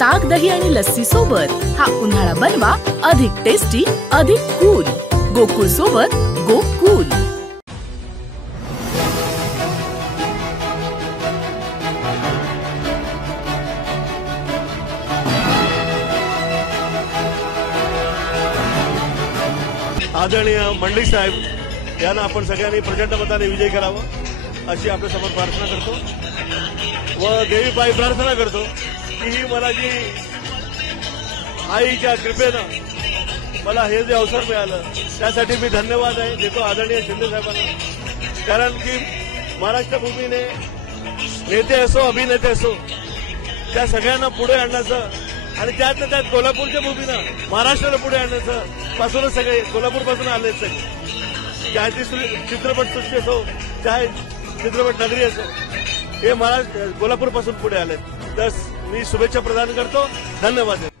ताक, दही आणि लस्सी सोबत हा उन्हाळा बनवा अधिक टेस्टी, अधिक कूल. गोकुळ सोबत गो कूल. आदरणीय मंडळी साहेब यांना आपण सगळ्यांनी प्रचंड मताने विजयी करावं अशी आपल्या समोर प्रार्थना करतो व देवीपायी प्रार्थना करतो की ही मला जी आईच्या कृपेनं मला हे जे अवसर मिळालं त्यासाठी मी धन्यवाद देतो आदरणीय शिंदे साहेबांना. कारण की महाराष्ट्र भूमीने नेते असो अभिनेते असो त्या सगळ्यांना पुढे आणण्याचं आणि त्यातल्या त्यात कोल्हापूरच्या भूमीनं महाराष्ट्राला पुढे आणण्याचं पासूनच सगळे कोल्हापूरपासून आले सगळे, चाहे चित्रपट सृष्टी असो चाहे चित्रपट नगरी असो हे महाराष्ट्र कोल्हापूरपासून पुढे आले. तर मी शुभेच्छा प्रदान करतो. धन्यवाद.